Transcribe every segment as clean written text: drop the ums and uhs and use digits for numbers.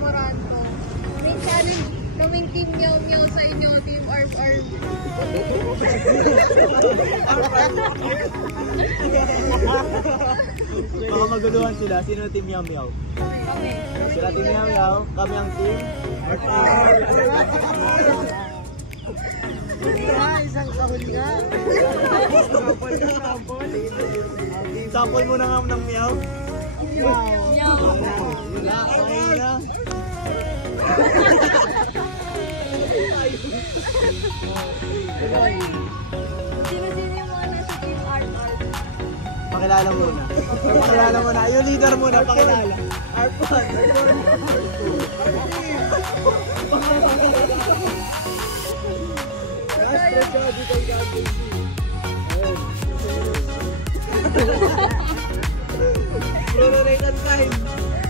Moranto. May challenge kaming Team Meow Meow sa inyo, Team Arf Arf. Baka maguluhan sila. Sino Team Meow Meow? Sila Team Meow Meow. Kami ang Team Arf Arf. Isang kahul nga. Sample mo na nga ng meow. Meow. Wala, okay na. Sino-sino yung mga nasa Team Arf Arf? Pakilala muna. Pakilala muna. Yung leader muna, pakilala. Arfon. Pronorated time.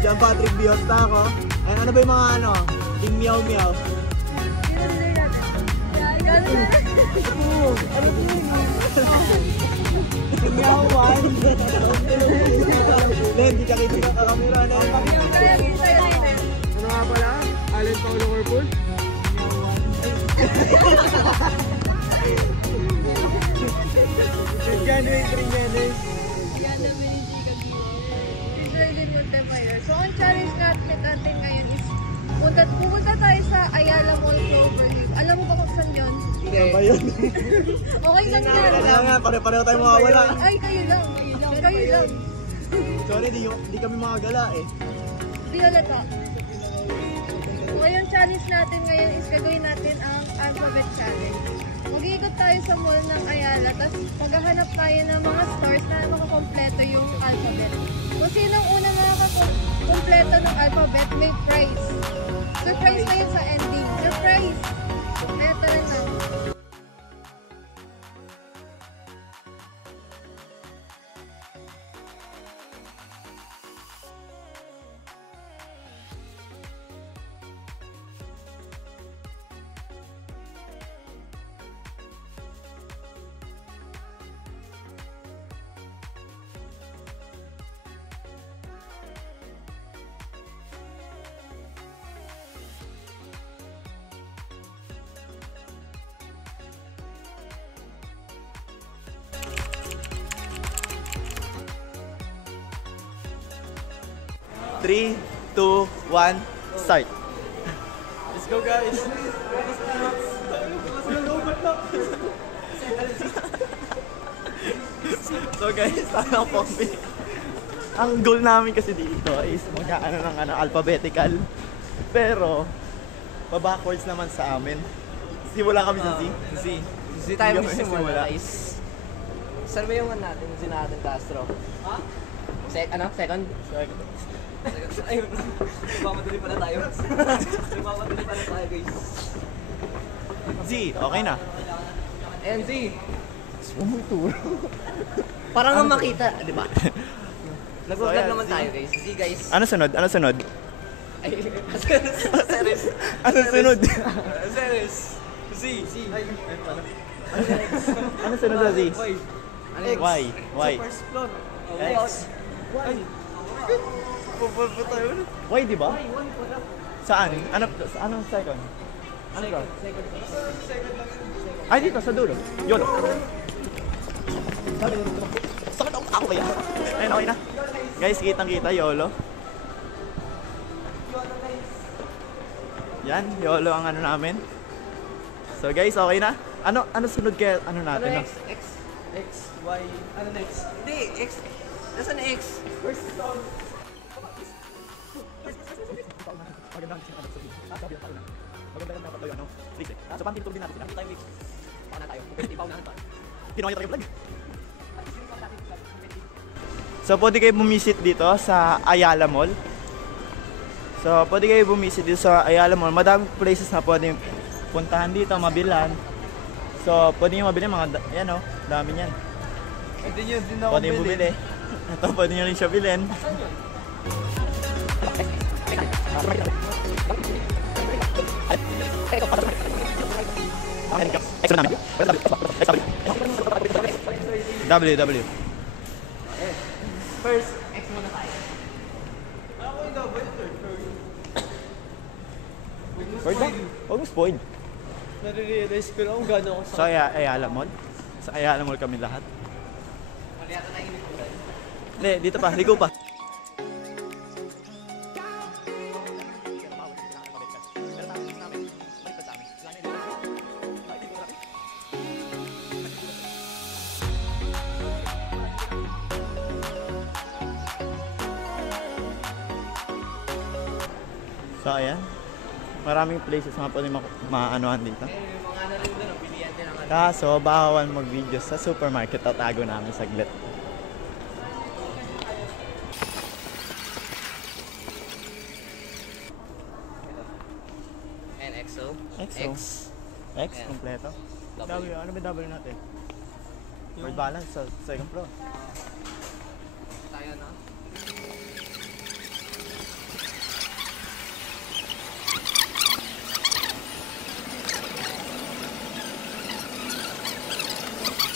John Patrick Biosta ako. Ay, ano ba yung mga ano? Team Meow Meow. Sino-sino natin? Ano ba yun? Team Meow 1. Hindi ka kita ka kakamera na. Ano nga pala? Allen Paulo Warpool? January 3 January. Yan na Benji Kagiwa. Jordan Montefire. So, ang challenge natin ngayon is pupunta tayo sa Ayala Mall Cloverleaf. Alam mo ba kung saan yun? Ano ba yun? Okay lang yan. Kaya nga, pare-pareho tayo mawawala. Ay, kayo lang. Kayo lang. Sorry, di kami makagala eh. Violeta. So, ngayon challenge natin ngayon is gagawin natin ang alphabet challenge. Mag-iikot tayo sa mall ng Ayala, tapos maghahanap tayo ng mga stores na makakompleto yung alphabet. Kung sinong unang makakakompleto ng alphabet, may prize. Surprise na yun sa ending. Surprise! Kaya tara na. Three, 2, 1, start. Let's go guys. So guys, sana po. Ang goal namin kasi dito is mag-ano ng alphabetical. Pero backwards naman sa amin. Simula kami sa Z. Z tayo magsimula guys. Saan ba yung natin? Natin Castro? Ha? Second? Ayun. Nagmamadali pala tayo. Nagmamadali pala tayo guys. Z, okay na. And Z. Parang nga makita, di ba? Nag-vlog naman tayo guys. Z guys. Ano sunod? Ay, Series. Ano sunod? Series. Z. Ano sunod sa Z? Y. Y. First floor. X. Y. Pupulpo tayo. Y, di ba? Saan? Ano second? Ano ba? Ay, dito, sa dulo. Yolo. Sakit ang ako kaya. Ayun, okay na. Guys, kitang-kita, YOLO. Yan, YOLO ang ano namin. So guys, okay na? Ano sunod kaya ano natin? X, Y, ano next? Hindi, X. Nasaan na X? First song. Maganda dapat daw yun, no? Please, so pantin din natin sila. Tayo weeks. Baka na tayo. Pwede ipaw na ito. Kinuha tayo vlog. So pwede kayo bumisit dito sa Ayala Mall. So pwede kayo bumisit dito sa Ayala Mall. Madaming places na pwede puntahan dito, mabilan. So pwede nyo mabili mga, yan o, dami yan. Pwede nyo din ako Pwede nyo bumili. Ito, pwede nyo rin siya bilhin. W. First, X muna tayo. Word ba? Huwag mo spoil. Nare-realize ko lang kung gano'n ako Sa Ayala Mall. Sa Ayala Mall kami lahat. Mali yata na inip ko lang. Hindi, dito pa. Ligo pa. So ayan, maraming places mga pwede maanuhan dito. Yung mga ano rin doon, bilihan din ang ano. Kaso bawal mag-video sa supermarket, tatago namin saglit. And XO. XO. X. X, Ayan. kompleto. W. W, ano ba W natin? Word balance sa second floor. Tayo na.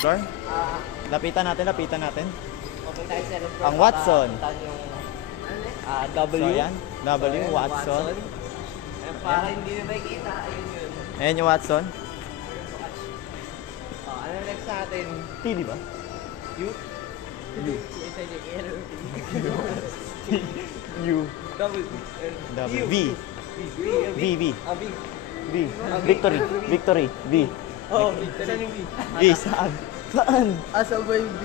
Floor? Ah, Lapitan natin. open tayo sa floor. Ang Watson. Puntahan yung W. So ayan, W, Ayan, Watson. Ayan, para hindi na makikita, ayun yun. Ayan yung Watson. Ano next natin? T, di ba? U? U. Isa yung L. U. W. W. U. V. V, V. Ah, V. V. Victory. Victory. V. Oo, saan yung V? V, saan? Saan? Asa ba yung V?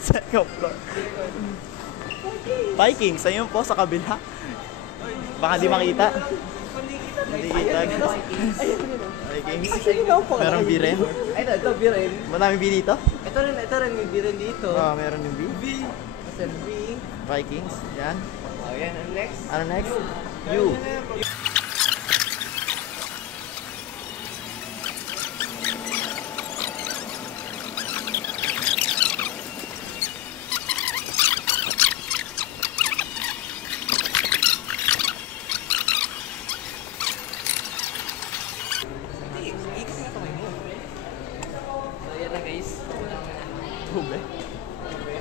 Second floor. Vikings, ayun po sa kabila. Baka di makita. Hindi kita. Vikings. Merong B rin. Ay, ito B rin. Madami B dito? Ito rin, may B rin dito. Oo, meron yung B. V. Asa V? Vikings, yan. Oh, yan. Ano next? Ano next? U. So, yan na guys. Ube.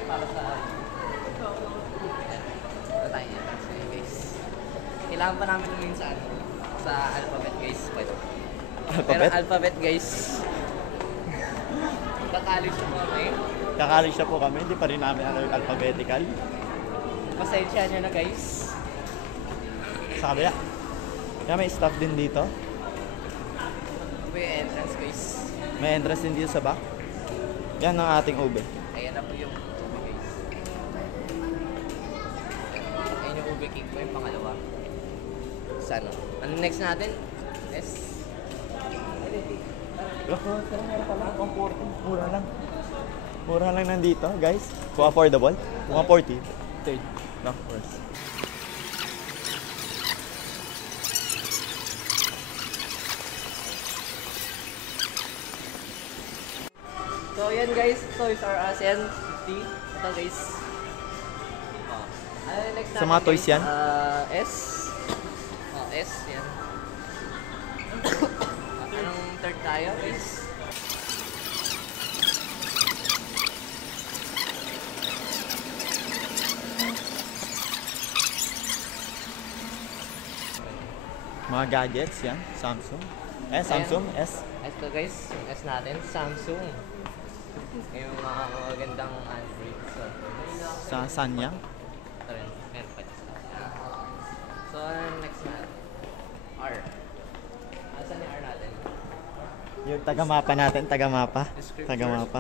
Para sa... Ito tayo yan. So, yan guys. Kailangan pa namin tumingin sa ano? Sa alphabet guys. Pero Alphabet? alphabet guys. Kakalis mo kami. Kakali siya po kami, hindi pa rin namin ano yung alphabetical. Pasensya nyo na guys. Sa kabila. Kaya may staff din dito. Ito yung entrance guys. May entrance din dito sa back. Yan ang ating ube. Ayan na po yung ube guys. Ayan yung ube cake po yung pangalawa. Sa ano? Ano next natin? S. Mura lang. Mura lang nandito, guys. Kung affordable. Kung 40. Third. No, worse. So yan guys, Toys R Us yan. Ito guys. Oh. Ano yung next Sa natin, mga toys guys? yan? S. Oh, S yan. Anong third tayo guys? Mga gadgets, yan. Samsung. Samsung, S. Ito guys, yung S natin, Samsung. Yung mga magandang Android. So, Sa Sanyang. ito rin. Meron pa dito. So, ano next natin? R. Asan yung R natin? Yung taga-mapa natin, taga-mapa. Descriptors. Taga-mapa.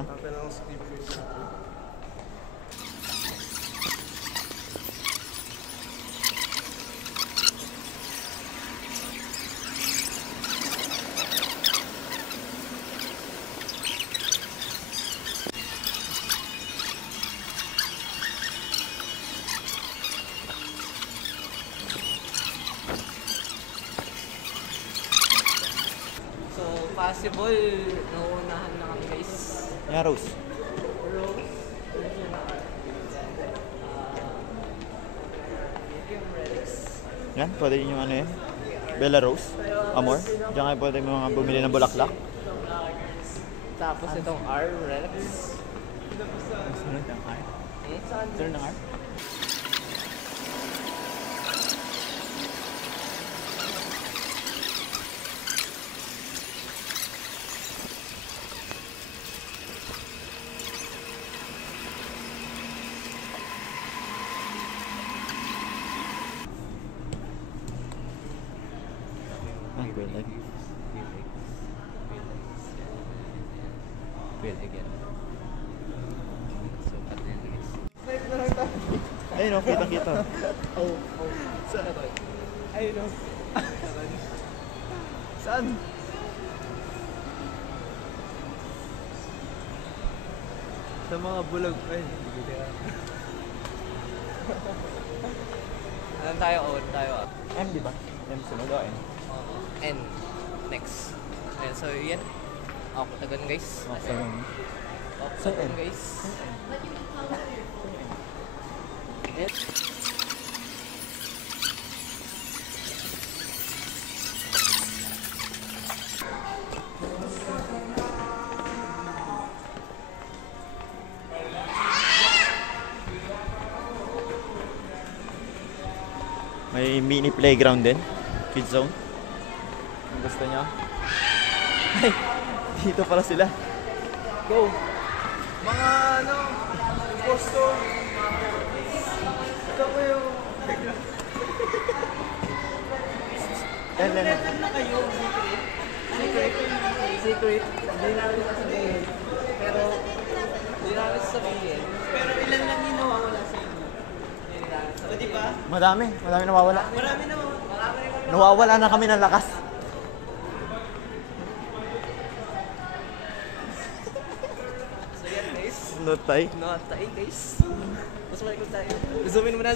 So, possible, nauunahan na kami guys. Yan, Rose. Rose. Yung relics. Yan, pwede yung ano yan. Bella Rose. Amor. Diyan kayo pwede mga bumili ng bulaklak. Tapos itong R, relics. Sunod ng R. Sunod ng R. Quail egg. Quail egg yan. So, cut yan guys. Ayun o, kita. Saan na to? Ayun o. Saan? Sa mga bulag. Ay, hindi ko kaya. Alam tayo, on tayo ah. M, di ba? M sunod o N? And next. Ayan, so yan. Octagon guys. Octagon. Octagon guys. Yes. May mini playground din. Kids zone. Kung gusto nyo. Ay, dito pala sila. Go! Mga ano, gusto. Ito po yung... Yan. na kayo, secret. Secret. Hindi namin sasabihin. Pero, hindi namin sasabihin. Pero ilan lang yung nawawala sa inyo? O diba? Madami nawawala. Marami naman. Nawawala na kami ng lakas. So yan guys. Notay. Notay guys. Mas malikot tayo. Zoomin mo na.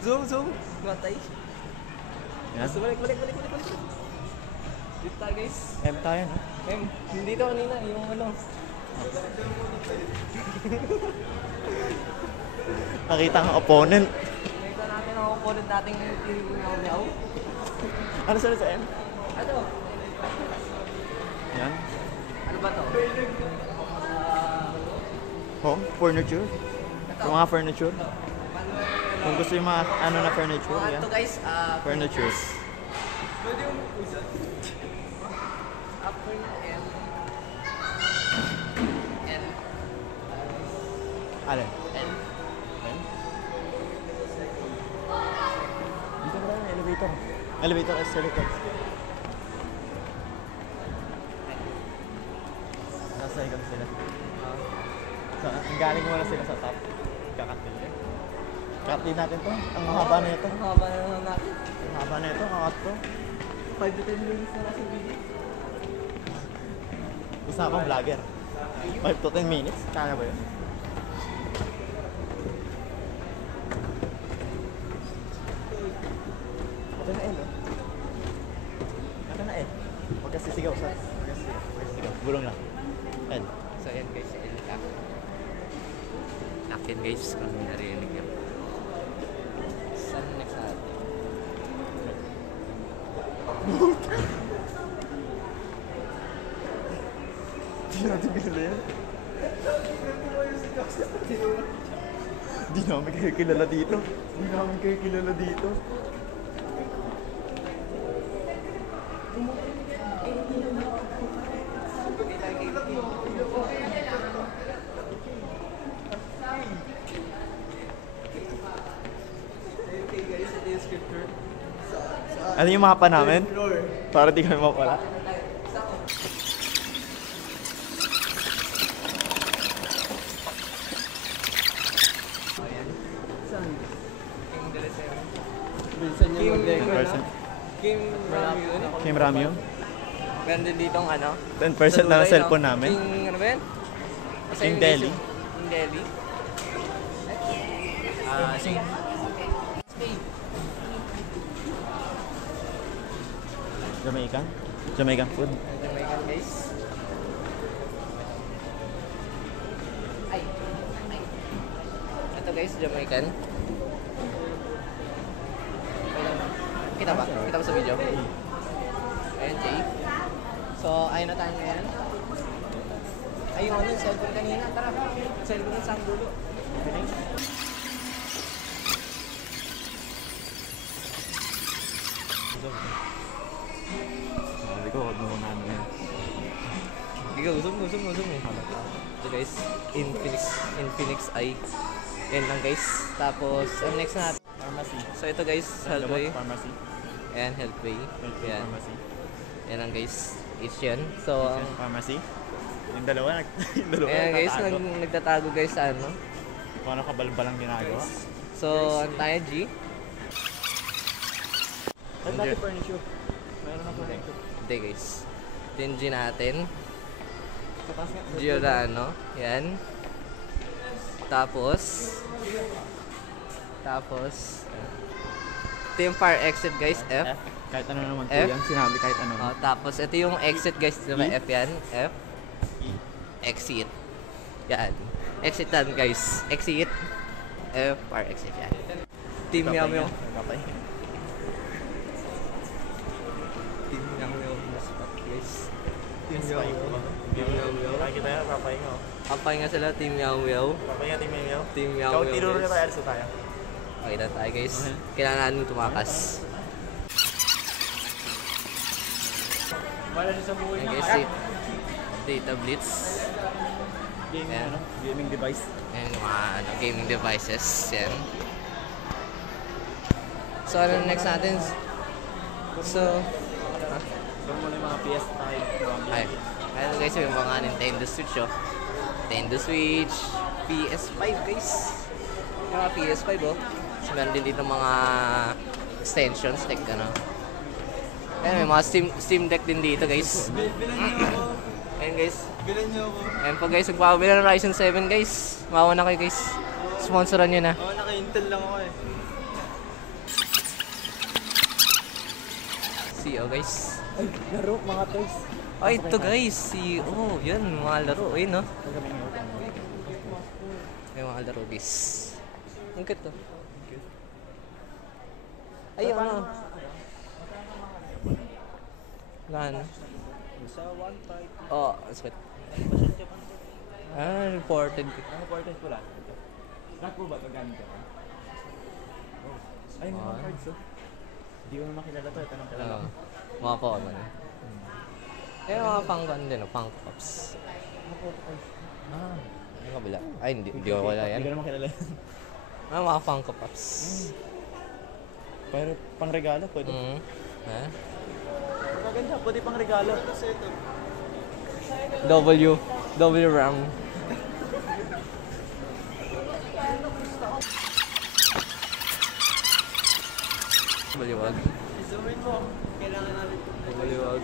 Zoom. Notay. Yan. So balik. Dito tayo guys. M tayo, no? Hindi to kanina, yung ano. Nakita ang opponent. Nakita natin ang opponent nating tinyaw. Ano sila sa M? Ano? Yan. Ano ba to? Home, furniture. Yung mga furniture. Kung gusto yung mga ano na furniture, Mga yan. to guys, Furniture. pwede yung usan. Upper N. Alin? N. N? Dito ba tayo? Elevator. Elevator, escalator. Nasa ikot sila. So, ang galing muna sila sa top. Kakatil eh. Kakatil natin to. Ang haba na ito. Ang haba na naman natin. Ang haba na ito. Kakat to. 5 to 10 minutes na nasa video. Isa akong vlogger. 5 to 10 minutes. Kaya ba yun? Ito na L, oh. Ito na L. Huwag ka sisigaw, sir. Huwag ka sisigaw. Bulong lang. L. So yan guys, akin guys, kung narinig nyo. Saan next natin? Hindi natin kilala yan. Hindi namin kayo kilala dito. Hindi namin kayo kilala dito. Ano yung mapa namin? Para di kami mapala. Kim Ramyo. Meron din ditong ano? 10% na ng cellphone namin. King ano ba yan? Basta King yung Delhi. King Delhi. Sige. Jamaican food. Jamaican guys. Ay. Ito guys, Jamaican. Kita ba? Kita ba sa video? Ayan, Jay. So, ayun na tayo ngayon. Ay, yung ano, yung cellphone kanina. Tara, cellphone ng sanggulo. Sabi ko, huwag mo namin yan. Ikaw, zoom mo. Ito guys, Infinix I. Yan lang guys. Tapos, ang next natin. Pharmacy. So ito guys, Halway. Pharmacy. Ayan, Healthway. Ayan. Pharmacy. Ayan lang guys. It's yun. So, Pharmacy. Yung dalawa, yung dalawa ayan guys, nagtatago. nagtatago guys sa ano. Kung ano kabalbalang ginagawa. So, ano tayo, G? At natin furniture. Mayroon na furniture. Hindi guys. Ito yung G natin. Sa taas nga. G na ano. Yan. Tapos, ito yung fire exit guys, F. Kahit ano naman po F. yan. Sinabi kahit ano. Oh, tapos, ito yung exit guys. Diba F yan? F. Exit. Yan. Exit yan guys. Exit. F. Fire exit yan. Team Meow Meow. Kapay. Team Meow Meow. Masipag guys. Team Yes, Meow payo Meow. po. Team Meow Meow. Nakikita yan, papay nga. Kapay nga sila, Team Meow Meow. Papay nga, Team Meow. Team Meow Ikaw, Meow tinuro na guys. tayo, alis na tayo. Okay na tayo guys. Okay. Kailangan natin tumakas. Wala niyo sa buhay Ayan niya. guys, Data Blitz. Gaming, Ayan. ano? Gaming device. Ayan yung mga gaming devices. Yan. So, ano next natin? So, So, muna yung mga PS5. ay, ayun guys, yung mga Nintendo Switch, oh. Nintendo Switch, PS5 guys. Yung mga PS5, oh. So, meron din dito mga extensions, like ano. Ayan, may mga Steam Deck din dito guys. Ayan guys. Bilan niyo ako. Ayan po guys, magpapabili ng Ryzen 7 guys. Mawa na kayo guys. Sponsoran nyo na. Oo, naka-Intel lang ako eh. CEO guys. Ay, laro, mga toys. Ay, ito guys, CEO. Yan, mga laro. Ayun, no? Huwag kami ngayon. May mga laro guys. Ang cute to. Ay, ano? Gan. Sa one type. Oh, sweet. Ah, reported. Ang important ko lang. Lahat po ba ito gamit ka? Ay, mga cards oh. Hindi ko na makilala to. Ito nang kilala. Oo. Mga common. Eh, mga pang-gun din, pang pops. Ah, yung kabila. Ay, hindi ko wala yan. Hindi ko na makilala yan. Ah, mga pang pops. Pero pang regalo, pwede. Ha? Maganda, pwede pang regalo. W RAM. Baliwag. Isumin mo. Kailangan namin. Baliwag.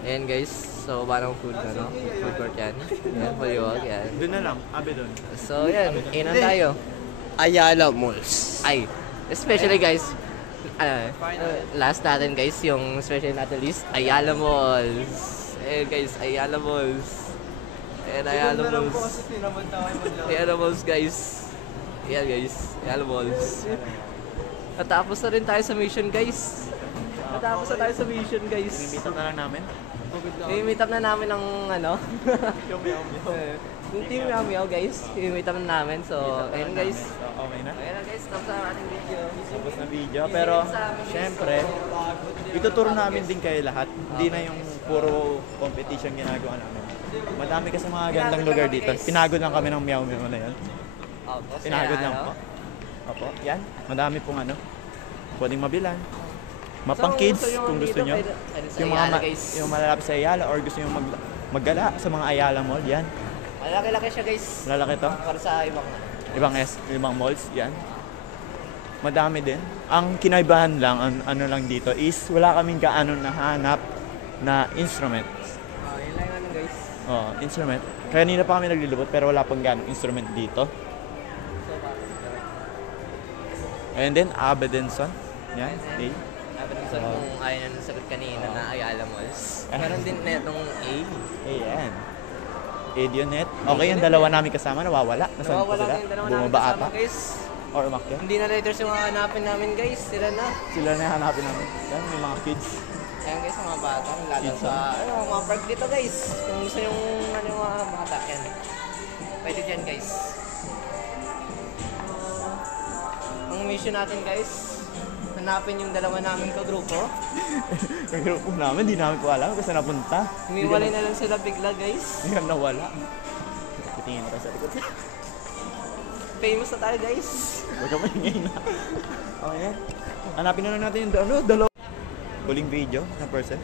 Ayan guys, so parang food na no? Food court yan. Ayan, baliwag yan. Doon na lang, abe doon. So yan, inan tayo. Ayala Malls. Ay, especially guys, last natin guys, yung special natin list, Ayala Malls. Ayan guys, Ayala Malls. Ayan, Ayala Malls. Ayala Malls guys. Ayan guys, Ayala Malls. Natapos na rin tayo sa mission guys. Natapos na tayo sa mission guys. Meet up na lang namin. I-meet up na namin ng ano. Yung meow meow. Yung team Meow Meow guys, i-meet up na namin. So, ayun guys. Okay na. Ayun na guys, tapos na ang ating video. Tapos na video. Pero, syempre, ituturo namin din kayo lahat. Hindi na yung puro competition ginagawa namin. Madami kasi mga gandang lugar dito. Pinagod lang kami ng meow meow na yun. Pinagod lang po. Opo, yan. Madami pong ano. Pwedeng mabilan. Mapang kids kung gusto nyo. Yung mga yung malalapit sa Ayala or gusto nyo maggala sa mga Ayala Mall, yan. Malaki-laki siya guys. Malalaki to. Para sa ibang Ibang malls, yan. Madami din. Ang kinaibahan lang, ano lang dito is wala kaming gaano nahanap na instrument. yun lang yung ano guys. Oh, instrument. Kanina pa kami naglilibot pero wala pang gaano instrument dito. And then, Abedenson. Yan, A. So, kung ayaw na sagot kanina na Ayala Malls. Meron din na itong A. Ayan. Edionet. Okay, yung dalawa namin kasama nawawala. Nasaan po Nawawala sila? na yung dalawa namin Bumaba kasama ata. guys. Or umakyat. Hindi na letters yung mga hanapin namin guys. Sila na. Sila na hanapin namin. Yan, may mga kids. Ayan guys, ang mga bata. Lalo Kids, sa mga park dito guys. Kung gusto yung ano, yung mga bata. Yan. Pwede dyan guys. Ang mission natin guys, hanapin yung dalawa namin kagrupo. Yung grupo namin, di namin po alam kung saan napunta. Humiwalay na lang sila bigla guys. Hindi kami nawala. Titingin ko sa likod. famous na tayo guys. Huwag ka maingay na. Okay. Hanapin na lang natin yung dalawa. Huling video na person.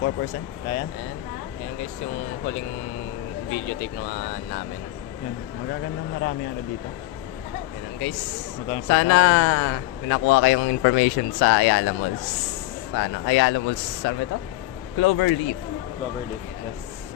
4%. Kaya? Ayan guys, yung huling videotape naman namin. Yan. Magagandang marami ano dito. Ayan guys. Magandang Sana may nakuha kayong information sa Ayala Malls. Sana. Ayala Malls. Saan ba ito? Cloverleaf. Cloverleaf. Yes.